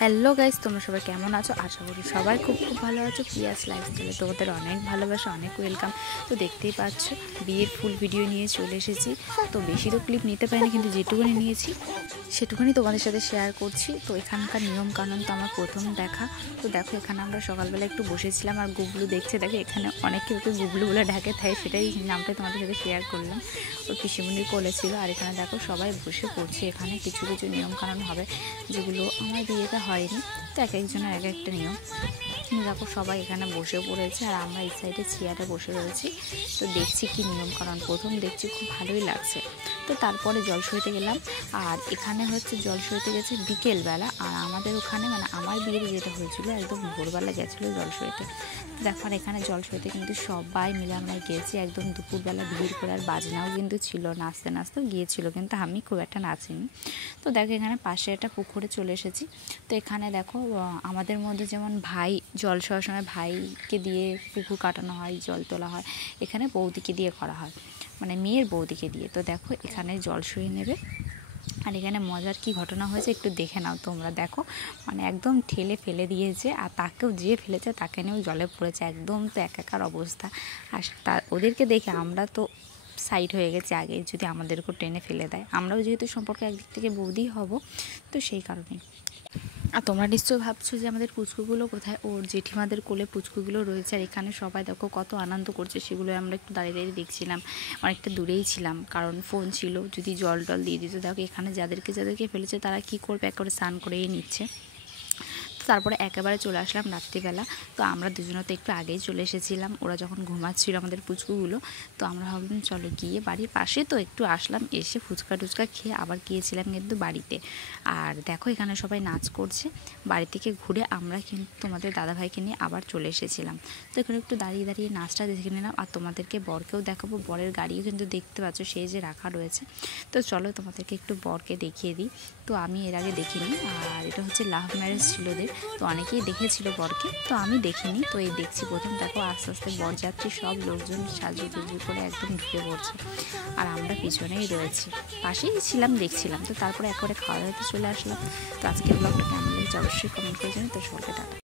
Hello guys, তোমরা সবাই কেমন আছো? আশা করি সবাই খুব ভালো আছো। পিয়াস লাইফস্টাইলে তোমাদের অনেক ভালোবাসা, অনেক ওয়েলকাম। তো দেখতেই পাচ্ছ বিয়ের ফুল ভিডিও নিয়ে চলে এসেছি। তো বেশি তো ক্লিপ নিতে পারিনি, কিন্তু যেটুকুনি নিয়েছি সেটুকুনি তোমাদের সাথে শেয়ার করছি। তো এখানকার নিয়ম কানুন তো আমার প্রথম দেখা। তো দেখো, এখানে আমরা সকালবেলা একটু বসেছিলাম আর গুবলু দেখছে। দেখো এখানে অনেকে ওকে গুবলু বলে ঢাকে, তাই সেটাই নামটা তোমাদের সাথে শেয়ার করলাম। ওর পিসিমণির কোলে ছিল। আর এখানে দেখো সবাই বসে পড়ছে। এখানে কিছু কিছু নিয়ম কানুন হবে যেগুলো আমার বিয়েতে হয়নি। তো এক একজনের এক একটা নিয়ম। দেখো সবাই এখানে বসে পড়েছে আর আমরা এই সাইডে চেয়ারে বসে রয়েছি। তো দেখছি কি নিয়ম কারণ প্রথম দেখছি, খুব ভালোই লাগছে। তো তারপরে জল সইতে গেলাম। আর এখানে হচ্ছে জল সইতে গেছে বিকেলবেলা, আর আমাদের ওখানে মানে আমার বিয়ের যেটা হয়েছিল একদম ভোরবেলা গেছিলো জল সইতে। দেখো আর এখানে জল সইতে কিন্তু সবাই মিলে আমরা গেছি একদম দুপুরবেলা ভিড় করে। আর বাজনাও কিন্তু ছিল, নাচতে নাচতেও গিয়েছিল, কিন্তু আমি খুব একটা নাচিনি। তো দেখো এখানে পাশে একটা পুকুরে চলে এসেছি। তো এখানে দেখো আমাদের মধ্যে যেমন ভাই জল সওয়ার সময় ভাইকে দিয়ে পুকুর কাটানো হয়, জল তোলা হয়, এখানে বৌদিকে দিয়ে করা হয়, মানে মেয়ের বৌদিকে দিয়ে। তো দেখো এখানে জল সয়ে নেবে। আর এখানে মজার কি ঘটনা হয়েছে একটু দেখে নাও তোমরা। দেখো মানে একদম ঠেলে ফেলে দিয়েছে, আর তাকেও যে ফেলেছে তাকে নিয়েও জলে পড়েছে, একদম তো একাকার অবস্থা। আর ওদেরকে দেখে আমরা তো সাইড হয়ে গেছে আগে, যদি আমাদেরকেও টেনে ফেলে দেয়। আমরাও যেহেতু সম্পর্কে একদিক থেকে বৌদি হব, তো সেই কারণেই। আর তোমরা নিশ্চয়ই ভাবছো যে আমাদের পুচকুগুলো কোথায়। ওর জেঠিমাদের কোলে পুচকুগুলো রয়েছে। আর এখানে সবাই দেখো কত আনন্দ করছে, সেগুলো আমরা একটু দাঁড়িয়ে দাঁড়িয়ে দেখছিলাম। অনেকটা দূরেই ছিলাম কারণ ফোন ছিল, যদি জল টল দিয়ে দিত। দেখো এখানে যাদেরকে ফেলেছে তারা কি করবে, একেবারে স্নান করেই নিচ্ছে। তারপরে একেবারে চলে আসলাম রাত্রিবেলা। তো আমরা দুজনে তো একটু আগেই চলে এসেছিলাম, ওরা যখন ঘুমাচ্ছিল আমাদের পুচকুগুলো। তো আমরা ভাবলাম চলো গিয়ে বাড়ির পাশে তো একটু আসলাম, এসে ফুচকা টুচকা খেয়ে আবার গিয়েছিলাম কিন্তু বাড়িতে। আর দেখো এখানে সবাই নাচ করছে। বাড়ি থেকে ঘুরে আমরা কিন্তু তোমাদের দাদাভাইকে নিয়ে আবার চলে এসেছিলাম। তো এখানে একটু দাঁড়িয়ে দাঁড়িয়ে নাচটা দেখে নিলাম। আর তোমাদেরকে বরকেও দেখাবো, বরের গাড়িও কিন্তু দেখতে পাচ্ছ সেই যে রাখা রয়েছে। তো চলো তোমাদেরকে একটু বরকে দেখিয়ে দিই। তো আমি এর আগে দেখিনি। আর এটা হচ্ছে লাভ ম্যারেজ ছিল ওদের। তো অনেকেই দেখেছিল বরকে, তো আমি দেখিনি। তো এই দেখছি প্রথম। দেখো আস্তে আস্তে বরযাত্রী সব লোকজন সাজুগুজু করে একদম ঢুকে পড়ছে, আর আমরা পিছনেই রয়েছি, পাশেই ছিলাম দেখছিলাম। তো তারপরে একবারে খাওয়া দাওয়াতে চলে আসলাম। তো আজকের ব্লগটা কেমন লেগেছে অবশ্যই কমেন্ট করে জানাই। তো সবাইকে টাটা।